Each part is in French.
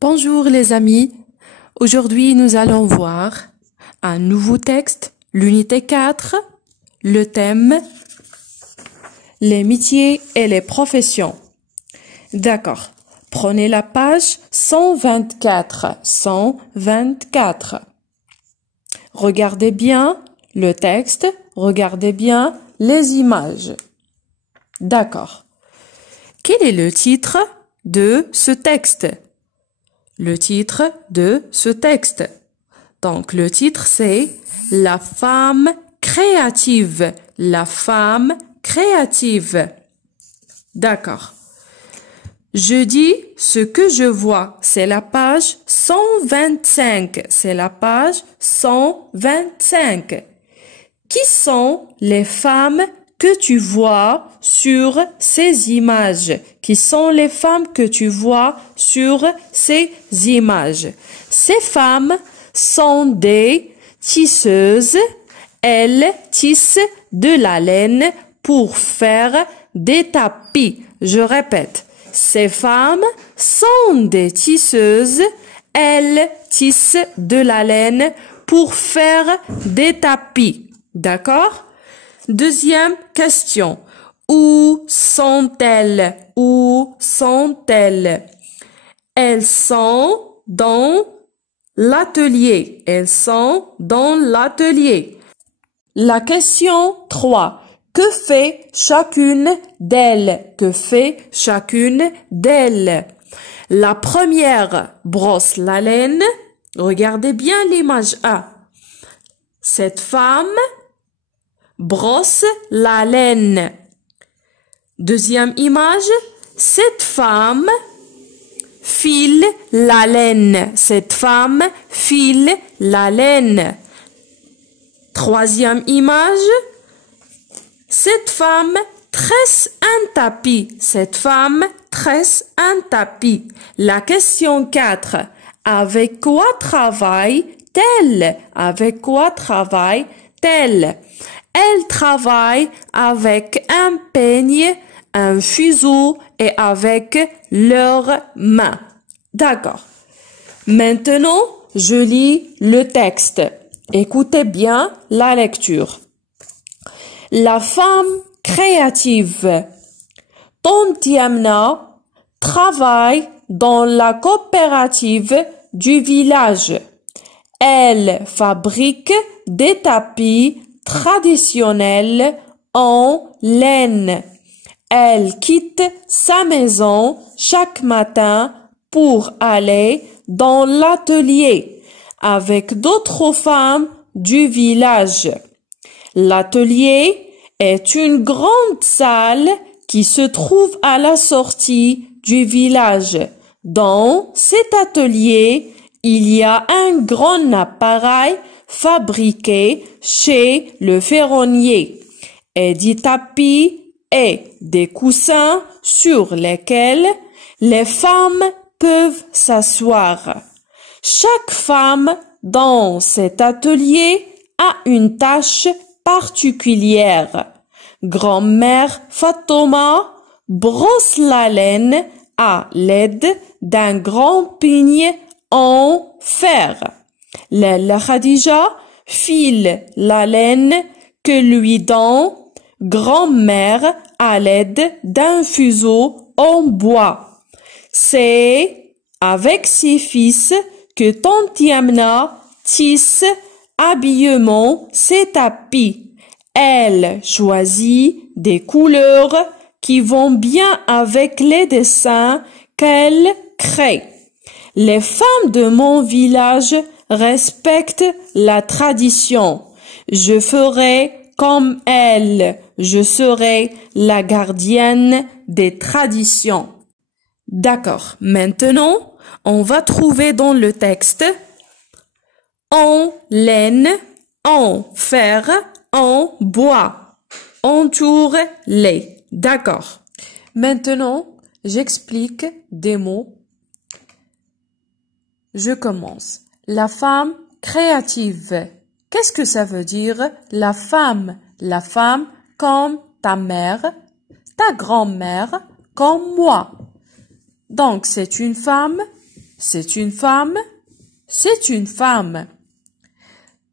Bonjour les amis, aujourd'hui nous allons voir un nouveau texte, l'unité 4, le thème « Les métiers et les professions ». D'accord, prenez la page 124, 124. Regardez bien le texte, regardez bien les images. D'accord. Quel est le titre de ce texte? Le titre de ce texte. Donc, le titre, c'est « La femme créative ». La femme créative. D'accord. Je dis ce que je vois. C'est la page 125. C'est la page 125. Qui sont les femmes que tu vois sur ces images? Qui sont les femmes que tu vois sur ces images? Ces femmes sont des tisseuses. Elles tissent de la laine pour faire des tapis. Je répète, ces femmes sont des tisseuses. Elles tissent de la laine pour faire des tapis. D'accord? Deuxième question. Où sont-elles? Où sont-elles? Elles sont dans l'atelier. Elles sont dans l'atelier. La question 3. Que fait chacune d'elles? Que fait chacune d'elles? La première brosse la laine. Regardez bien l'image A. Cette femme brosse la laine. Deuxième image, cette femme file la laine. Cette femme file la laine. Troisième image, cette femme tresse un tapis. Cette femme tresse un tapis. La question 4, avec quoi travaille-t-elle? Avec quoi travaille-t-elle? Elle travaille avec un peigne, un fuseau et avec leurs mains. D'accord. Maintenant, je lis le texte. Écoutez bien la lecture. La femme créative. Tanti Amna travaille dans la coopérative du village. Elle fabrique des tapis traditionnelle en laine. Elle quitte sa maison chaque matin pour aller dans l'atelier avec d'autres femmes du village. L'atelier est une grande salle qui se trouve à la sortie du village. Dans cet atelier, il y a un grand appareil fabriqué chez le ferronnier et des tapis et des coussins sur lesquels les femmes peuvent s'asseoir. Chaque femme dans cet atelier a une tâche particulière. Grand-mère Fatoma brosse la laine à l'aide d'un grand peigne en fer. La Khadija file la laine que lui donne grand-mère à l'aide d'un fuseau en bois. C'est avec ses fils que Tanti Amna tisse habillement ses tapis. Elle choisit des couleurs qui vont bien avec les dessins qu'elle crée. Les femmes de mon village respectent la tradition. Je ferai comme elles. Je serai la gardienne des traditions. D'accord. Maintenant, on va trouver dans le texte en laine, en fer, en bois. Entoure-les. D'accord. Maintenant, j'explique des mots. Je commence. La femme créative. Qu'est-ce que ça veut dire la femme? La femme comme ta mère, ta grand-mère, comme moi. Donc, c'est une femme C'est une femme. C'est une femme.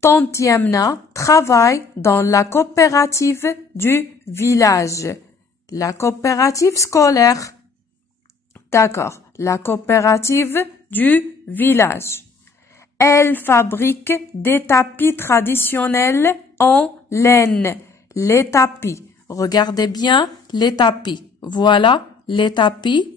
Tante Yamna travaille dans la coopérative du village. La coopérative scolaire. D'accord. La coopérative du village. Elle fabrique des tapis traditionnels en laine. Les tapis. Regardez bien les tapis. Voilà les tapis.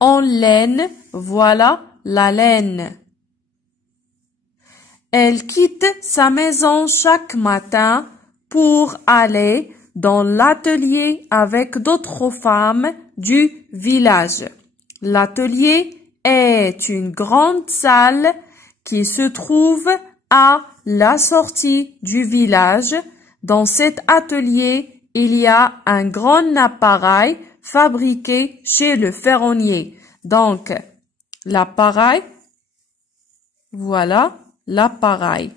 En laine, voilà la laine. Elle quitte sa maison chaque matin pour aller dans l'atelier avec d'autres femmes du village. L'atelier est une grande salle qui se trouve à la sortie du village. Dans cet atelier, il y a un grand appareil fabriqué chez le ferronnier. Donc, l'appareil, voilà l'appareil.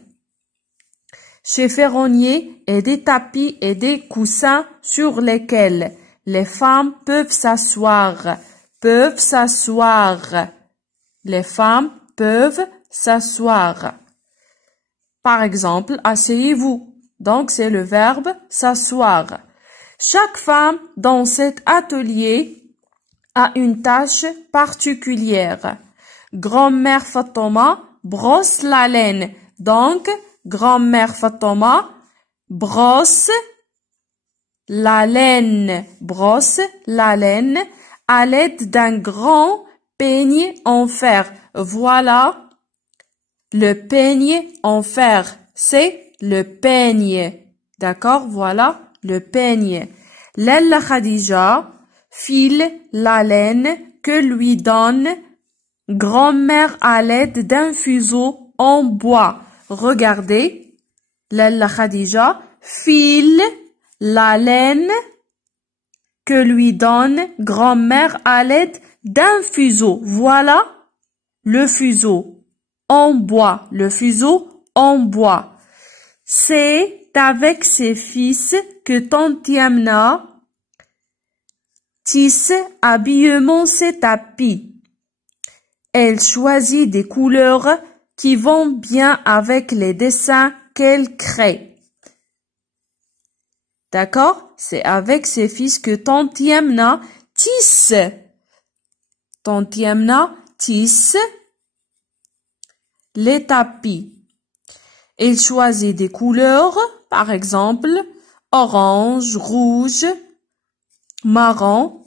Chez ferronnier et des tapis et des coussins sur lesquels les femmes peuvent s'asseoir. Peuvent s'asseoir. Les femmes peuvent s'asseoir. Par exemple, asseyez-vous. Donc, c'est le verbe s'asseoir. Chaque femme dans cet atelier a une tâche particulière. Grand-mère Fatoma brosse la laine. Donc, grand-mère Fatoma brosse la laine. Brosse la laine à l'aide d'un grand peigne en fer. Voilà le peigne en fer. C'est le peigne. D'accord? Voilà le peigne. Lalla Khadija file la laine que lui donne grand-mère à l'aide d'un fuseau en bois. Regardez. Lalla Khadija file la laine que lui donne grand-mère à l'aide d'un fuseau. Voilà le fuseau en bois. Le fuseau en bois. C'est avec ses fils que tante Yamna tisse habillement ses tapis. Elle choisit des couleurs qui vont bien avec les dessins qu'elle crée. D'accord? C'est avec ses fils que tante Yamna tisse. Tante Yamna tisse les tapis. Elle choisit des couleurs, par exemple, orange, rouge, marron.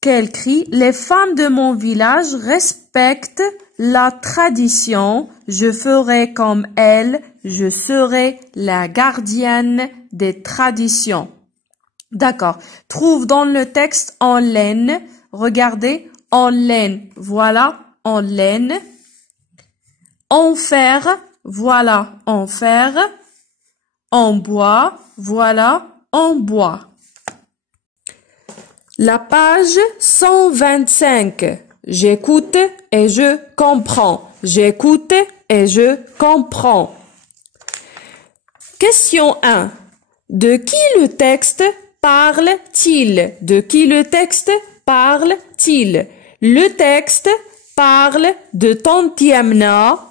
Qu'elle crie, les femmes de mon village respectent la tradition. Je ferai comme elles, je serai la gardienne des traditions. D'accord. Trouve dans le texte en laine. Regardez, en laine. Voilà, en laine. En fer, voilà, en fer. En bois, voilà, en bois. La page 125. J'écoute et je comprends. J'écoute et je comprends. Question 1. De qui le texte parle-t-il? De qui le texte parle-t-il? Le texte parle de tante Yamna,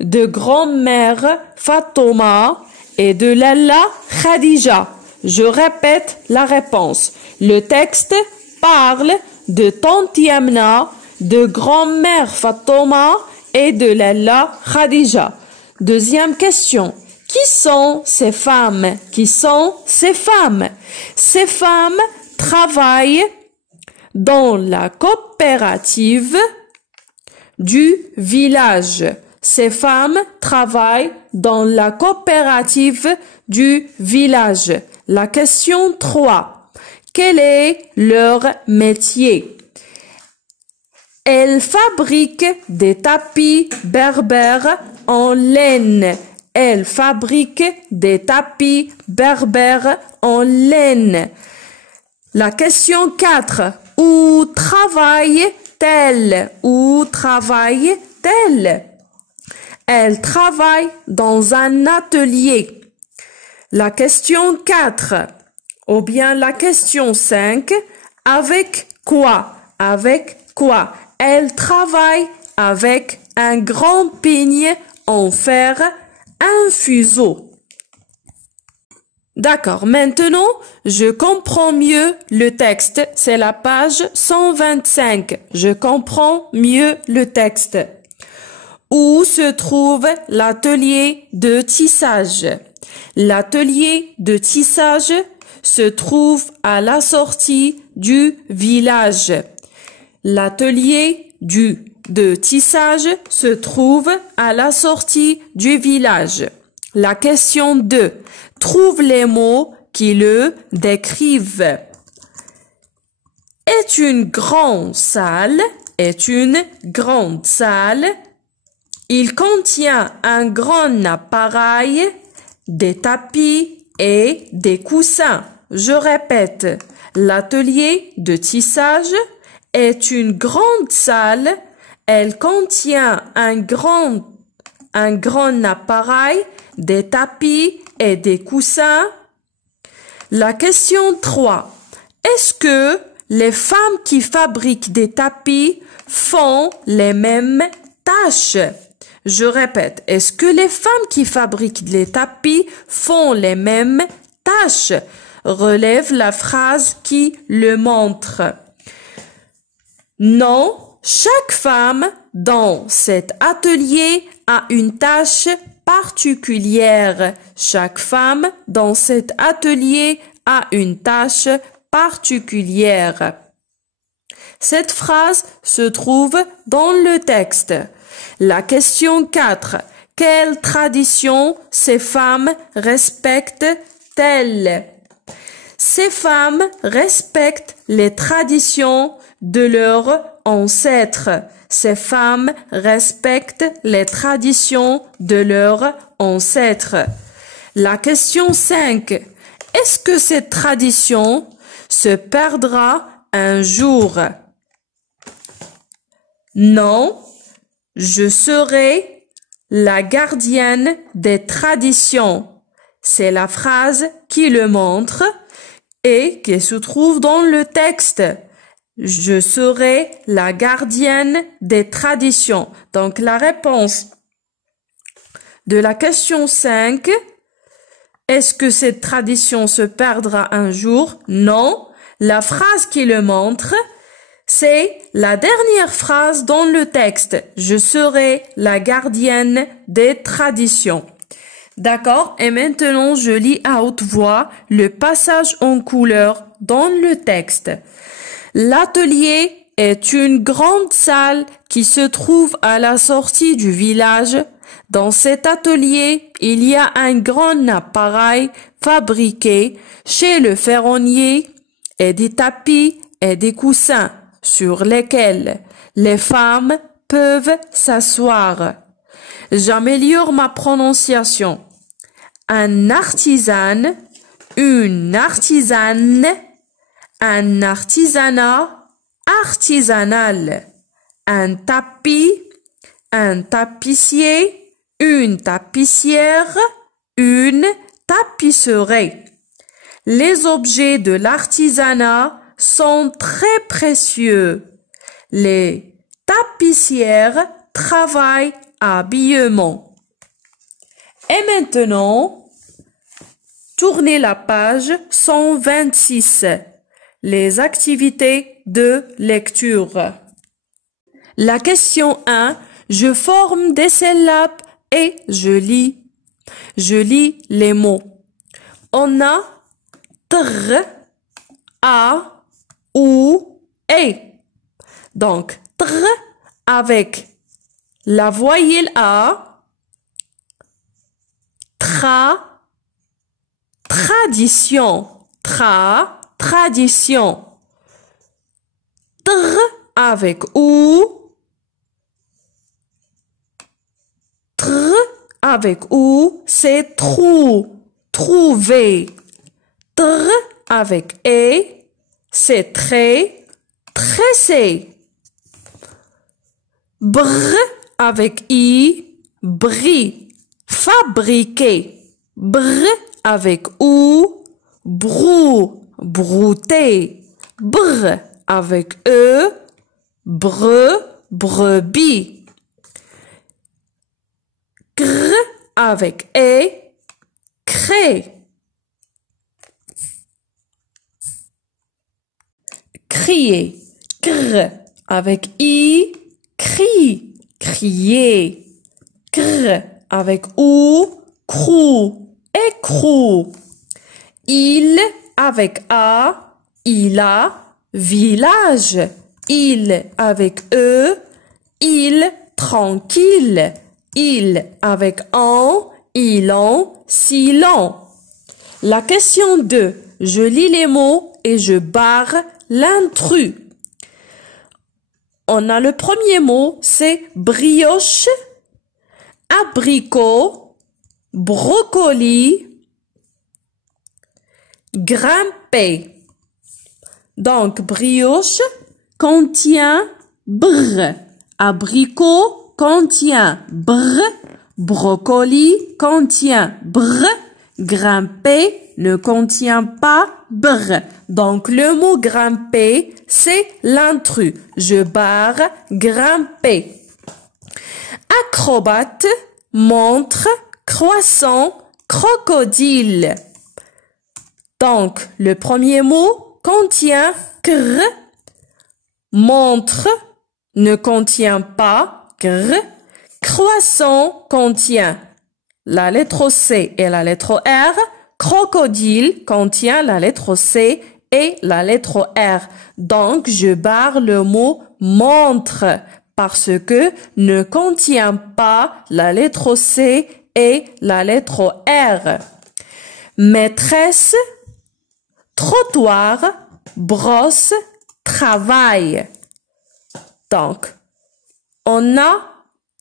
de grand-mère Fatoma et de Lalla Khadija. Je répète la réponse. Le texte parle de tante Yamna, de grand-mère Fatoma et de Lalla Khadija. Deuxième question. Qui sont ces femmes? Qui sont ces femmes? Ces femmes travaillent dans la coopérative du village. Ces femmes travaillent dans la coopérative du village. La question 3. Quel est leur métier? Elles fabriquent des tapis berbères en laine. Elles fabriquent des tapis berbères en laine. La question 4. Où travaille-t-elle? Où travaille-t-elle? Elle travaille dans un atelier. La question 4. Ou bien la question 5. Avec quoi? Avec quoi? Elle travaille avec un grand peigne en fer, un fuseau. D'accord, maintenant, je comprends mieux le texte. C'est la page 125. Je comprends mieux le texte. Où se trouve l'atelier de tissage? L'atelier de tissage se trouve à la sortie du village. L'atelier de tissage se trouve à la sortie du village. La question 2. Trouve les mots qui le décrivent. Est une grande salle. Est une grande salle. Il contient un grand appareil, des tapis et des coussins. Je répète, l'atelier de tissage est une grande salle. Elle contient un grand appareil, des tapis et des coussins. La question 3. Est-ce que les femmes qui fabriquent des tapis font les mêmes tâches? Je répète, est-ce que les femmes qui fabriquent les tapis font les mêmes tâches? Relève la phrase qui le montre. Non, chaque femme dans cet atelier a une tâche particulière. Chaque femme dans cet atelier a une tâche particulière. Cette phrase se trouve dans le texte. La question 4. Quelle tradition ces femmes respectent-elles? Ces femmes respectent les traditions de leurs ancêtres. Ces femmes respectent les traditions de leurs ancêtres. La question 5. Est-ce que cette tradition se perdra un jour? Non, je serai la gardienne des traditions. C'est la phrase qui le montre et qui se trouve dans le texte. Je serai la gardienne des traditions. Donc la réponse de la question 5, est-ce que cette tradition se perdra un jour? Non. La phrase qui le montre, c'est la dernière phrase dans le texte. Je serai la gardienne des traditions. D'accord? Et maintenant, je lis à haute voix le passage en couleur dans le texte. L'atelier est une grande salle qui se trouve à la sortie du village. Dans cet atelier, il y a un grand appareil fabriqué chez le ferronnier et des tapis et des coussins sur lesquels les femmes peuvent s'asseoir. J'améliore ma prononciation. Un artisan, une artisane, un artisanat artisanal, un tapis, un tapissier, une tapissière, une tapisserie. Les objets de l'artisanat sont très précieux. Les tapissières travaillent habillement. Et maintenant, tournez la page 126. Les activités de lecture. La question 1. Je forme des syllabes et je lis. Je lis les mots. On a tr, a, ou, e. Donc, tr avec la voyelle A, tra, tradition, tra, tradition. Tr avec ou, tr avec ou, c'est trou, trouver. Tr avec e, c'est trait, tresser. Br avec i, bris, fabriquer. Br avec ou, brou, brouter. Br avec e, brebis. Gr avec E, crée. Crier. Gr avec I, crie. Crier. Gr avec OU, crou. Écrou. Il avec A, il a, village. Il avec E, il, tranquille. Il avec en, il en, silent. La question 2. Je lis les mots et je barre l'intrus. On a le premier mot, c'est brioche, abricot, brocoli, grimper. Donc, brioche contient br. Abricot contient br. Brocoli contient br. Grimper ne contient pas br. Donc, le mot grimper, c'est l'intrus. Je barre grimper. Acrobate, montre, croissant, crocodile. Donc, le premier mot contient cr. Montre ne contient pas cr. Croissant contient la lettre C et la lettre R. Crocodile contient la lettre C et la lettre R. Donc, je barre le mot montre parce que ne contient pas la lettre C et la lettre R. Maîtresse, trottoir, brosse, travail. Donc, on a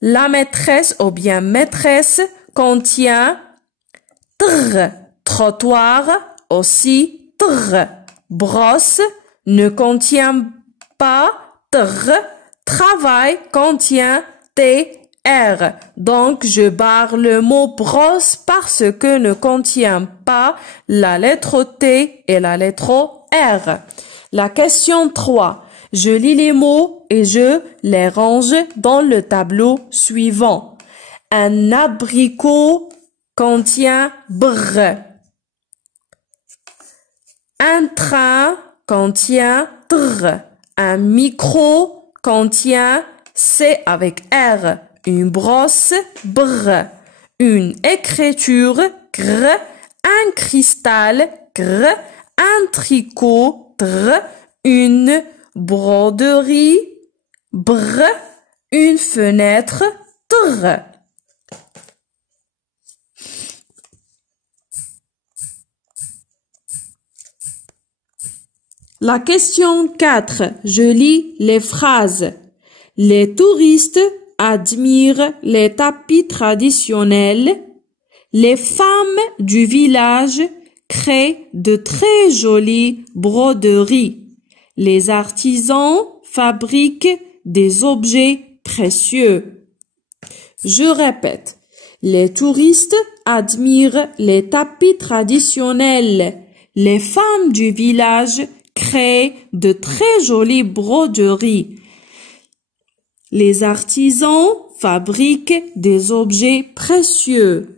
la maîtresse ou bien maîtresse contient tr. Trottoir aussi tr. Brosse ne contient pas tr. Travail contient tr. Donc, je barre le mot brosse parce que ne contient pas la lettre T et la lettre R. La question 3. Je lis les mots et je les range dans le tableau suivant. Un abricot contient br. Un train contient tr. Un micro contient C avec R. Une brosse br. Une écriture gr. Un cristal gr. Un tricot tr. Une broderie br. Une fenêtre tr. La question 4. Je lis les phrases. Les touristes admirent les tapis traditionnels. Les femmes du village créent de très jolies broderies. Les artisans fabriquent des objets précieux. Je répète. Les touristes admirent les tapis traditionnels. Les femmes du village créent de très jolies broderies. Les artisans fabriquent des objets précieux.